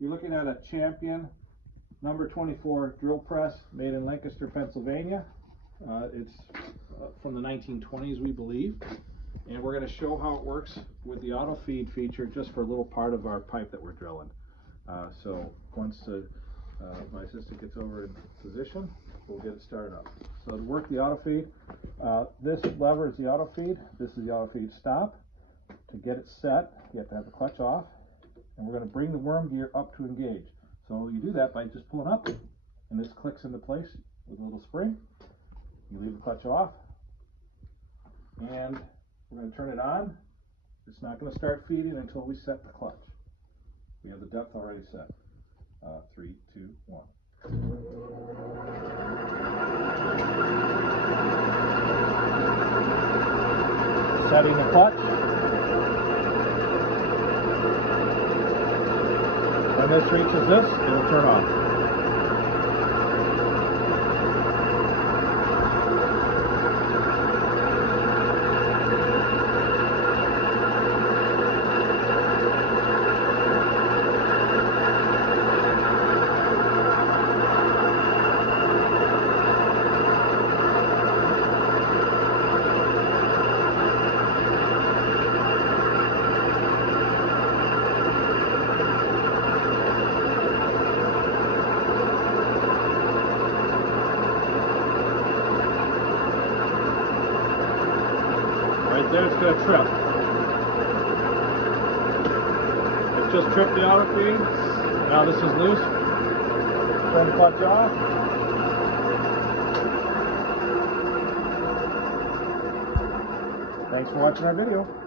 You're looking at a Champion number 24 drill press made in Lancaster, Pennsylvania. It's from the 1920s, we believe. And we're going to show how it works with the auto feed feature just for a little part of our pipe that we're drilling. So once my assistant gets over in position, we'll get it started up. So to work the auto feed, this lever is the auto feed. This is the auto feed stop. To get it set, you have to have the clutch off, and we're going to bring the worm gear up to engage. So you do that by just pulling up, and this clicks into place with a little spring. You leave the clutch off, and we're going to turn it on. It's not going to start feeding until we set the clutch. We have the depth already set. 3, 2, 1. Setting the clutch. When this reaches this, it'll turn on. Right there, it's going to trip. It just tripped the auto feed. Now this is loose. Turn the clutch off. Thanks for watching our video.